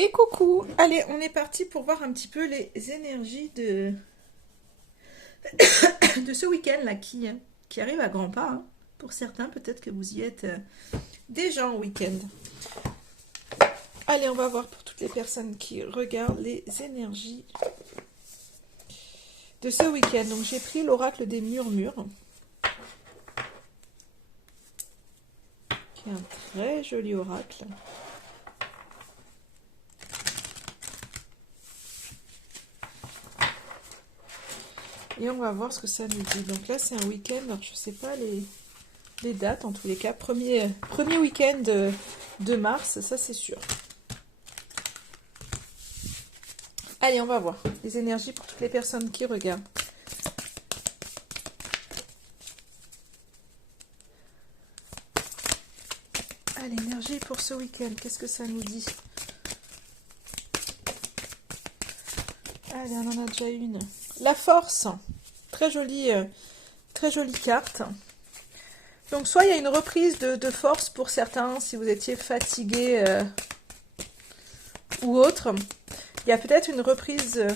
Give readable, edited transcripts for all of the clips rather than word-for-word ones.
Et coucou! Allez, on est parti pour voir un petit peu les énergies de ce week-end là qui arrive à grands pas, hein. Pour certains, peut-être que vous y êtes déjà en week-end. Allez, on va voir pour toutes les personnes qui regardent les énergies de ce week-end. Donc j'ai pris l'oracle des murmures, qui est un très joli oracle. Et on va voir ce que ça nous dit. Donc là, c'est un week-end, alors je ne sais pas les dates en tous les cas. Premier week-end de mars, ça c'est sûr. Allez, on va voir les énergies pour toutes les personnes qui regardent. Ah, l'énergie pour ce week-end, qu'est-ce que ça nous dit? Allez, on en a déjà une. La force, très jolie carte. Donc soit il y a une reprise de force pour certains, si vous étiez fatigué ou autre. Il y a peut-être une reprise,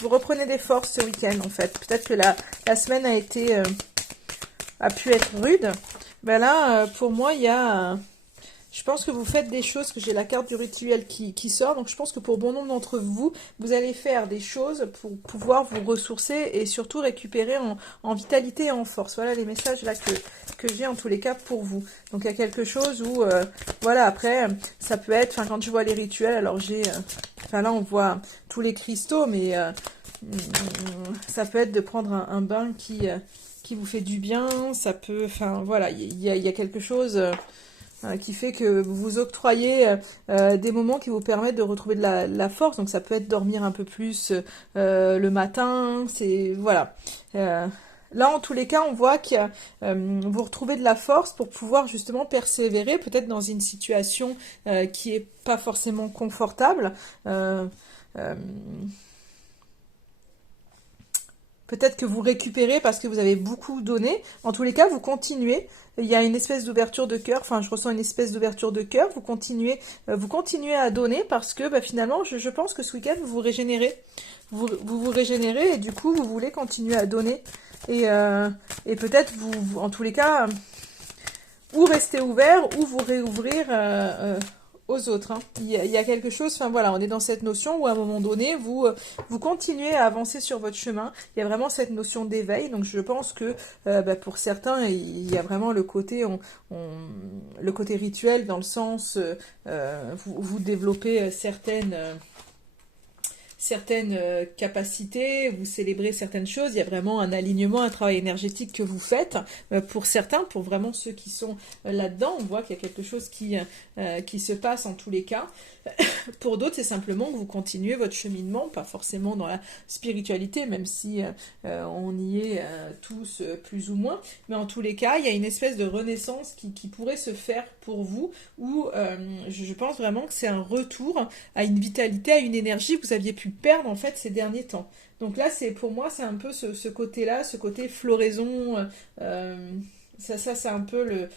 vous reprenez des forces ce week-end en fait. Peut-être que la semaine a pu être rude. Ben là, pour moi, il y a... je pense que vous faites des choses, que j'ai la carte du rituel qui sort, donc je pense que pour bon nombre d'entre vous, vous allez faire des choses pour pouvoir vous ressourcer et surtout récupérer en vitalité et en force. Voilà les messages là que j'ai en tous les cas pour vous. Donc il y a quelque chose où, voilà, après, ça peut être, enfin quand je vois les rituels, alors j'ai, enfin là on voit tous les cristaux, mais ça peut être de prendre un bain qui vous fait du bien, ça peut, enfin voilà, il y a quelque chose... qui fait que vous vous octroyez des moments qui vous permettent de retrouver de la force. Donc ça peut être dormir un peu plus le matin, c'est voilà. Là, en tous les cas, on voit que vous retrouvez de la force pour pouvoir justement persévérer, peut-être dans une situation qui est pas forcément confortable. Euh, euh, Peut-être que vous récupérez parce que vous avez beaucoup donné. En tous les cas, vous continuez. Il y a une espèce d'ouverture de cœur. Enfin, je ressens une espèce d'ouverture de cœur. Vous continuez à donner parce que finalement, je pense que ce week-end, vous vous régénérez. Vous régénérez et du coup, vous voulez continuer à donner. Et peut-être, en tous les cas, ou rester ouvert ou vous réouvrir aux autres, hein. Il y a quelque chose, enfin voilà, on est dans cette notion où à un moment donné, vous continuez à avancer sur votre chemin. Il y a vraiment cette notion d'éveil, donc je pense que pour certains, il y a vraiment le côté rituel dans le sens, vous développez certaines capacités, vous célébrez certaines choses, il y a vraiment un alignement, un travail énergétique que vous faites pour certains, pour vraiment ceux qui sont là-dedans, on voit qu'il y a quelque chose qui se passe en tous les cas. Pour d'autres, c'est simplement que vous continuez votre cheminement, pas forcément dans la spiritualité, même si on y est tous plus ou moins, mais en tous les cas, il y a une espèce de renaissance qui pourrait se faire pour vous, où je pense vraiment que c'est un retour à une vitalité, à une énergie que vous aviez pu perdre en fait ces derniers temps. Donc là, pour moi, c'est un peu ce côté-là, ce côté floraison. Ça c'est un peu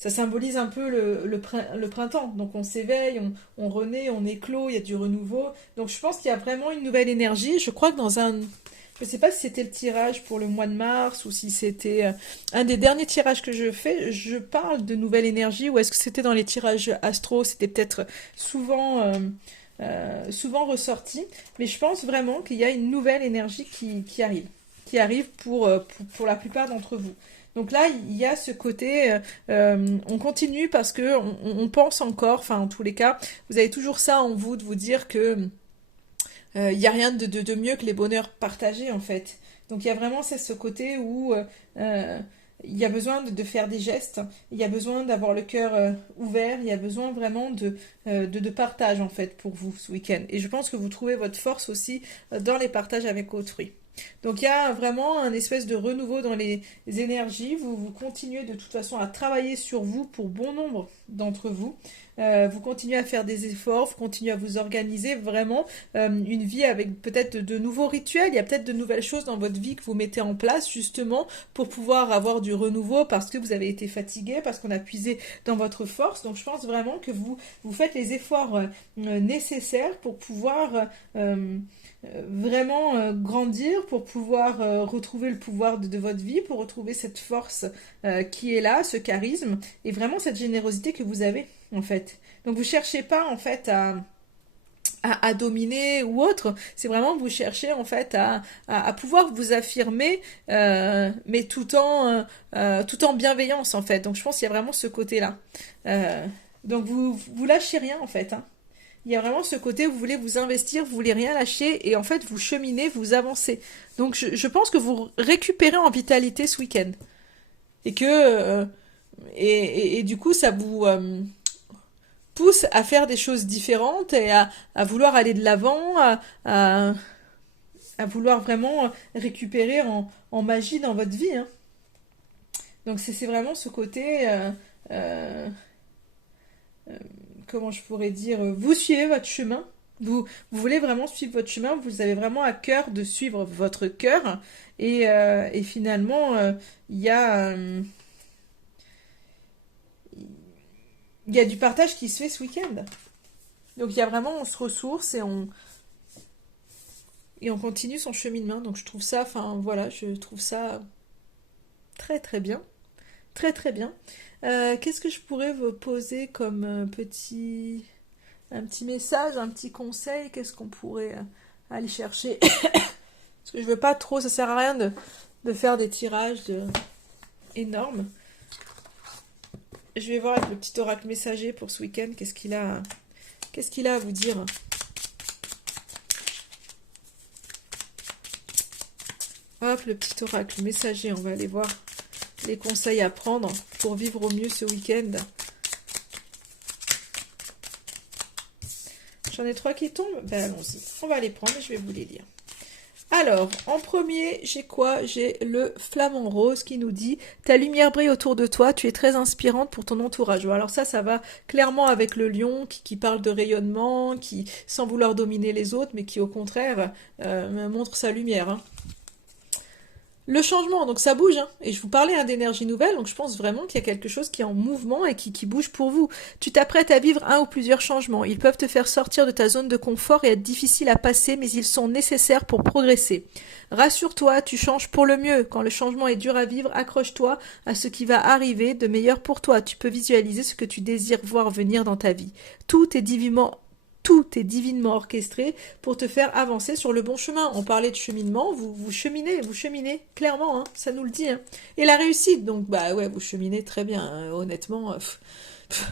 ça symbolise un peu le printemps. Donc on s'éveille, on renaît, on éclot, il y a du renouveau. Donc je pense qu'il y a vraiment une nouvelle énergie. Je crois que je ne sais pas si c'était le tirage pour le mois de mars ou si c'était un des derniers tirages que je fais. Je parle de nouvelle énergie ou est-ce que c'était dans les tirages astro? C'était peut-être souvent ressorti. Mais je pense vraiment qu'il y a une nouvelle énergie qui arrive pour la plupart d'entre vous. Donc là, il y a ce côté, on continue parce que on pense encore, enfin en tous les cas, vous avez toujours ça en vous de vous dire que il n'y a rien de mieux que les bonheurs partagés en fait. Donc il y a vraiment ce côté où il y a besoin de faire des gestes, il y a besoin d'avoir le cœur ouvert, il y a besoin vraiment de partage en fait pour vous ce week-end. Et je pense que vous trouvez votre force aussi dans les partages avec autrui. Donc il y a vraiment un espèce de renouveau dans les énergies. Vous continuez de toute façon à travailler sur vous pour bon nombre d'entre vous. vous continuez à faire des efforts, vous continuez à vous organiser vraiment une vie avec peut-être de nouveaux rituels. Il y a peut-être de nouvelles choses dans votre vie que vous mettez en place justement pour pouvoir avoir du renouveau parce que vous avez été fatigué, parce qu'on a puisé dans votre force. Donc je pense vraiment que vous faites les efforts nécessaires pour pouvoir vraiment grandir, pour pouvoir retrouver le pouvoir de votre vie, pour retrouver cette force qui est là, ce charisme et vraiment cette générosité que vous avez en fait. Donc vous cherchez pas en fait à dominer ou autre, c'est vraiment que vous cherchez en fait à pouvoir vous affirmer, mais tout en bienveillance en fait. Donc je pense qu'il y a vraiment ce côté-là. Donc vous lâchez rien en fait. Hein. Il y a vraiment ce côté, vous voulez vous investir, vous voulez rien lâcher et en fait vous cheminez, vous avancez. Donc je pense que vous récupérez en vitalité ce week-end et que et du coup ça vous pousse à faire des choses différentes et à vouloir aller de l'avant, à vouloir vraiment récupérer en magie dans votre vie. Hein. Donc c'est vraiment ce côté, euh, comment je pourrais dire, vous suivez votre chemin. Vous voulez vraiment suivre votre chemin, vous avez vraiment à cœur de suivre votre cœur. Et finalement, il y a du partage qui se fait ce week-end. Donc il y a vraiment, on se ressource et on continue son cheminement. Donc je trouve ça, enfin voilà, je trouve ça très très bien. Très très bien. Qu'est-ce que je pourrais vous poser comme un petit message, un petit conseil? Qu'est-ce qu'on pourrait aller chercher? Parce que je veux pas trop, ça sert à rien de faire des tirages énormes. Je vais voir avec le petit oracle messager pour ce week-end, qu'est-ce qu'il a à vous dire? Hop, le petit oracle messager, on va aller voir les conseils à prendre pour vivre au mieux ce week-end. J'en ai 3 qui tombent. Ben allons-y, on va les prendre et je vais vous les lire. Alors, en premier, j'ai quoi? J'ai le flamant rose qui nous dit « Ta lumière brille autour de toi, tu es très inspirante pour ton entourage. » Alors ça va clairement avec le lion qui parle de rayonnement, qui, sans vouloir dominer les autres, mais qui au contraire montre sa lumière. Hein. Le changement, donc ça bouge, hein. Et je vous parlais d'énergie nouvelle, donc je pense vraiment qu'il y a quelque chose qui est en mouvement et qui bouge pour vous. Tu t'apprêtes à vivre un ou plusieurs changements. Ils peuvent te faire sortir de ta zone de confort et être difficiles à passer, mais ils sont nécessaires pour progresser. Rassure-toi, tu changes pour le mieux. Quand le changement est dur à vivre, accroche-toi à ce qui va arriver de meilleur pour toi. Tu peux visualiser ce que tu désires voir venir dans ta vie. Tout est divinement orchestré pour te faire avancer sur le bon chemin. On parlait de cheminement, vous cheminez, clairement, hein, ça nous le dit. Hein. Et la réussite, donc, bah ouais, vous cheminez très bien, hein, honnêtement,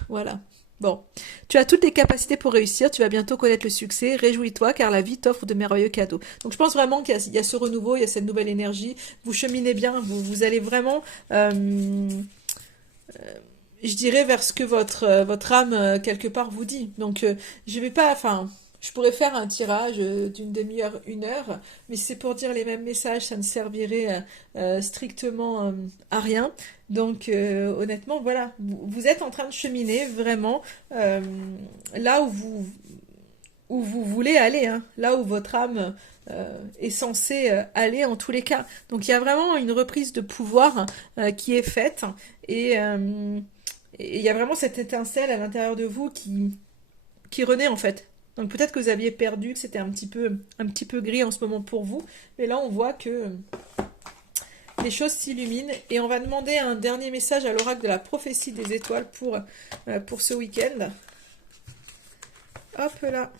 voilà. Bon, tu as toutes les capacités pour réussir, tu vas bientôt connaître le succès, réjouis-toi car la vie t'offre de merveilleux cadeaux. Donc je pense vraiment qu'il y a ce renouveau, il y a cette nouvelle énergie, vous cheminez bien, vous allez vraiment... je dirais vers ce que votre âme quelque part vous dit. Donc je vais pas, enfin, je pourrais faire un tirage d'une demi-heure, 1 heure, mais si c'est pour dire les mêmes messages, ça ne servirait strictement à rien. Donc honnêtement, voilà, vous êtes en train de cheminer vraiment là où vous voulez aller, hein, là où votre âme est censée aller en tous les cas. Donc il y a vraiment une reprise de pouvoir qui est faite et il y a vraiment cette étincelle à l'intérieur de vous qui renaît en fait. Donc peut-être que vous aviez perdu, que c'était un petit peu gris en ce moment pour vous, mais là on voit que les choses s'illuminent et on va demander un dernier message à l'oracle de la prophétie des étoiles pour ce week-end. Hop là.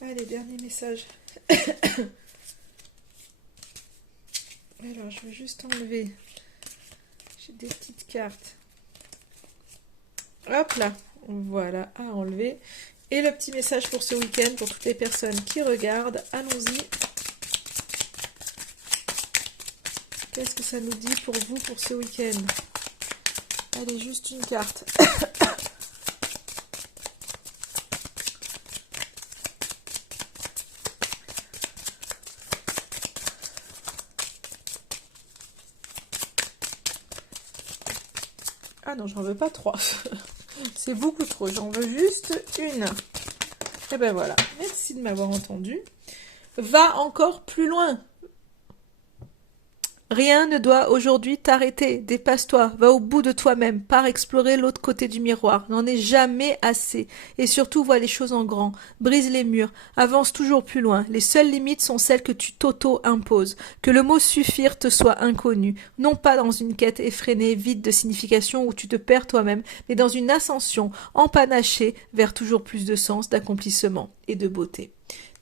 Allez, dernier message. Alors je vais juste enlever. J'ai des petites cartes. Hop là, voilà, à enlever. Et le petit message pour ce week-end, pour toutes les personnes qui regardent. Allons-y. Qu'est-ce que ça nous dit pour vous pour ce week-end? Allez, juste une carte. Ah non, j'en veux pas 3. C'est beaucoup trop, j'en veux juste une. Et ben voilà, merci de m'avoir entendu. Va encore plus loin. Rien ne doit aujourd'hui t'arrêter. Dépasse-toi, va au bout de toi-même, pars explorer l'autre côté du miroir. N'en est jamais assez. Et surtout, vois les choses en grand. Brise les murs, avance toujours plus loin. Les seules limites sont celles que tu t'auto-imposes. Que le mot suffire te soit inconnu. Non pas dans une quête effrénée, vide de signification où tu te perds toi-même, mais dans une ascension empanachée vers toujours plus de sens, d'accomplissement et de beauté.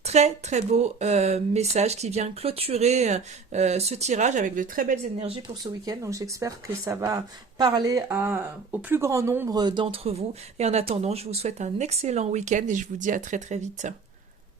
Très très beau message qui vient clôturer ce tirage avec de très belles énergies pour ce week-end. Donc j'espère que ça va parler au plus grand nombre d'entre vous. Et en attendant, je vous souhaite un excellent week-end et je vous dis à très très vite.